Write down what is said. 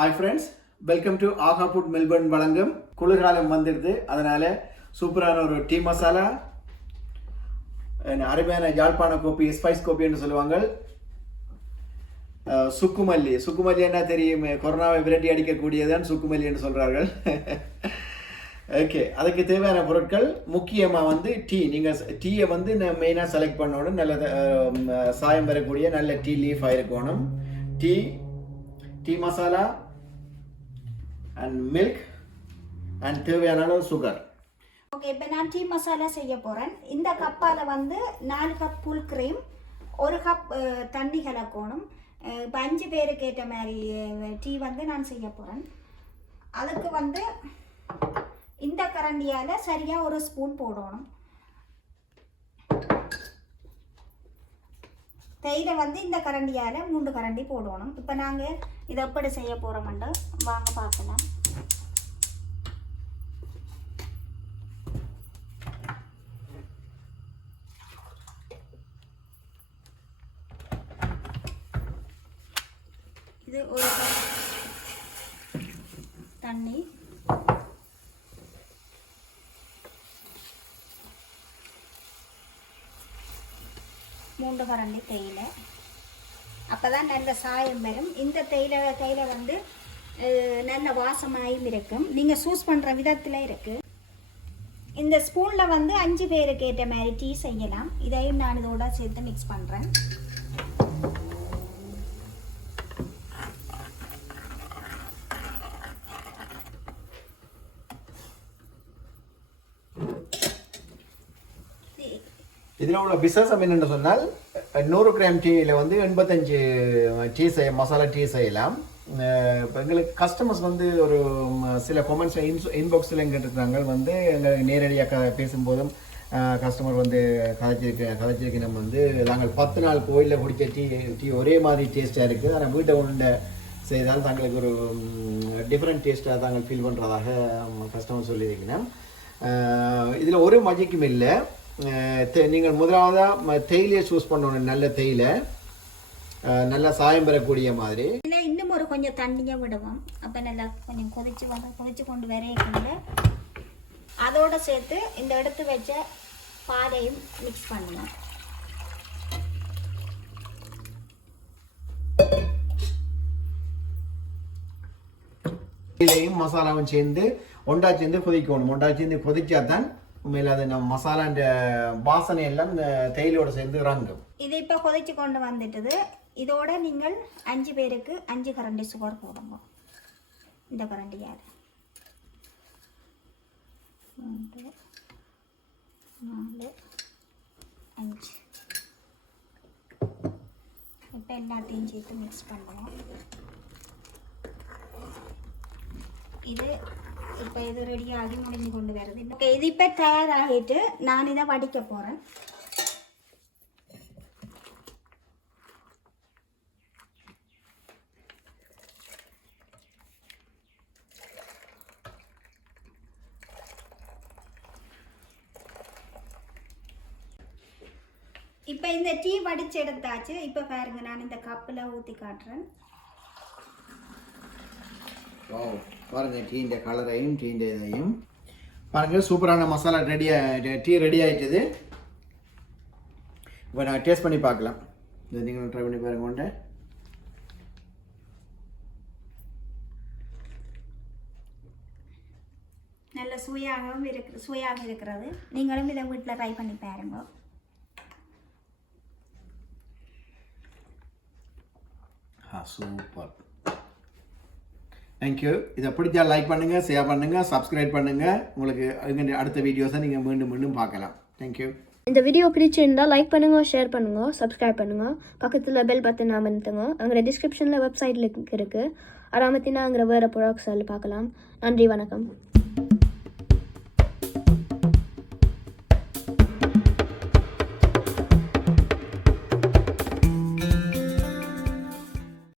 Hi friends, welcome to Aha Food Melbourne வழங்கும் குளிர்காலம் வந்துடுது. அதனால சூப்பரான ஒரு டீ மசாலா அருமையான யாழ்ப்பாண கோப்பி ஸ்பைஸ் கோப்பி என்று சொல்லுவாங்க. சுக்குமல்லி என்ன தெரியும், கொரோனாவை விரட்டி அடிக்கக்கூடியதான் சுக்குமல்லி என்று சொல்றார்கள். ஓகே, அதுக்கு தேவையான பொருட்கள் முக்கியமாக வந்து டீ. நீங்கள் டீயை வந்து மெயினாக செலக்ட் பண்ணணும். நல்ல சாயம் வரக்கூடிய நல்ல டீ லீஃபாக இருக்கணும். Tea masala and milk and தேவையான அளவு சுகர். ஓகே, இப்போ நான் டீ மசாலா செய்ய போகிறேன். இந்த கப்பால் வந்து 4 கப் ஃபுல் க்ரீம், 1 கப் தண்ணி கலக்கணும். இப்போ 5 பேருக்கு ஏற்ற மாதிரி டீ வந்து நான் செய்ய போகிறேன். அதுக்கு வந்து இந்த கரண்டியால் சரியாக 1 ஸ்பூன் போடணும். தேயிலை வந்து இந்த கரண்டியால் 3 கரண்டி போடணும். இப்போ நாங்கள் இதை எப்படி செய்ய போகிறோம்ட்டு வாங்க பார்க்கலாம். இது 1 கப் தண்ணி, மூன்று கரண்டி தேயிலை. அப்போ தான் நல்ல சாயம் வரும். இந்த தேயிலை வந்து நல்ல வாசமாயும் இருக்கும். நீங்கள் சூஸ் பண்ணுற விதத்தில் இருக்குது. இந்த ஸ்பூனில் வந்து 5 பேருக்கு ஏற்ற மாதிரி டீ செய்யலாம். இதையும் நான் இதோட சேர்த்து மிக்ஸ் பண்ணுறேன். இதில் உள்ள விசேஷம் என்னென்னு சொன்னால் 100 கிராம் டீயில் வந்து 85 மசாலா டீ செய்யலாம். இப்போ எங்களுக்கு கஸ்டமர்ஸ் வந்து ஒரு சில கொமெண்ட்ஸ் இன்பாக்ஸில் கேட்டுருக்காங்க. வந்து எங்கள் நேரடியாக பேசும்போதும் கஸ்டமர் வந்து கதைச்சிருக்கு நம்ம வந்து நாங்கள் 10 நாள் கோயிலில் குடித்த டீ ஒரே மாதிரி டேஸ்ட்டாக இருக்குது. ஆனால் வீட்டை உள்ள செய்தால் தங்களுக்கு ஒரு டிஃப்ரெண்ட் டேஸ்ட்டாக தாங்கள் ஃபீல் பண்ணுறதாக கஸ்டமர் சொல்லியிருக்கணும். இதில் ஒரு மஜிக்கும் இல்லை. நீங்கள் முதலாவதாக தேயிலையை சூஸ் பண்ணணும். நல்ல தேயிலை, நல்லா சாயம் பெறக்கூடிய மாதிரி. இல்லை, இன்னும் ஒரு கொஞ்சம் தண்ணியாக விடுவோம். அப்போ நல்லா கொஞ்சம் கொதிச்சு கொண்டு வரையக்குள்ள அதோடு சேர்த்து இந்த எடுத்து வச்ச பாலையும் மிக்ஸ் பண்ணணும். தேயிலையும் மசாலாவும் சேர்ந்து ஒண்டா சேர்ந்து கொதிக்கணும். ஒண்டா சேர்ந்து கொதிச்சா தான் உண்மையில் அது நம்ம மசாலான்ற வாசனை எல்லாம் இந்த தேயிலோடு சேர்ந்து இறங்கும். இது இப்போ கொதிச்சு கொண்டு வந்துட்டுது. இதோட நீங்கள் 5 பேருக்கு 5 கரண்டி சுகர் போடுங்க. இந்த கரண்டியால் 3 4 5. இப்போ எல்லாத்தையும் சேர்த்து மிக்ஸ் பண்ணுவோம். இது ரெடியாகி முடிஞ்சு கொண்டு வருது. ஓகே, இது இப்போ தயாராகிட்டு நான் இதை வடிக்க போகிறேன். இப்போ இந்த டீ வடிச்சு எடுத்தாச்சு. இப்போ பாருங்க, நான் இந்த கப்பில் ஊற்றி காட்டுறேன். பாருங்கள், டீன்ற கலரையும் டீன்ற இதையும் பாருங்கள். சூப்பரான மசாலா டீ ரெடி ஆகிட்டது. இப்போ நான் டேஸ்ட் பண்ணி பார்க்கலாம். இதை நீங்கள் ட்ரை பண்ணி பாருங்க. நல்ல சுவையாக இருக்கிறது. நீங்களும் இதை வீட்டில் ட்ரை பண்ணி பாருங்க. Super, thank you. இதை பிடிச்சா லைக் பண்ணுங்கள், ஷேர் பண்ணுங்கள், சப்ஸ்கிரைப் பண்ணுங்கள். உங்களுக்கு அடுத்த வீடியோஸை நீங்கள் மீண்டும் பார்க்கலாம். தேங்க்யூ. இந்த வீடியோ பிடிச்சிருந்தா லைக் பண்ணுங்க, ஷேர் பண்ணுங்க, சப்ஸ்கிரைப் பண்ணுங்க. பக்கத்தில் பெல் பட்டன் அமர்த்துங்க. அங்கே டிஸ்கிரிப்ஷனில் வெப்சைட் லிங்க் இருக்குது. அராமத்தினா அங்கே வேறு ப்ராடக்ட்ஸ் பார்க்கலாம். நன்றி, வணக்கம்.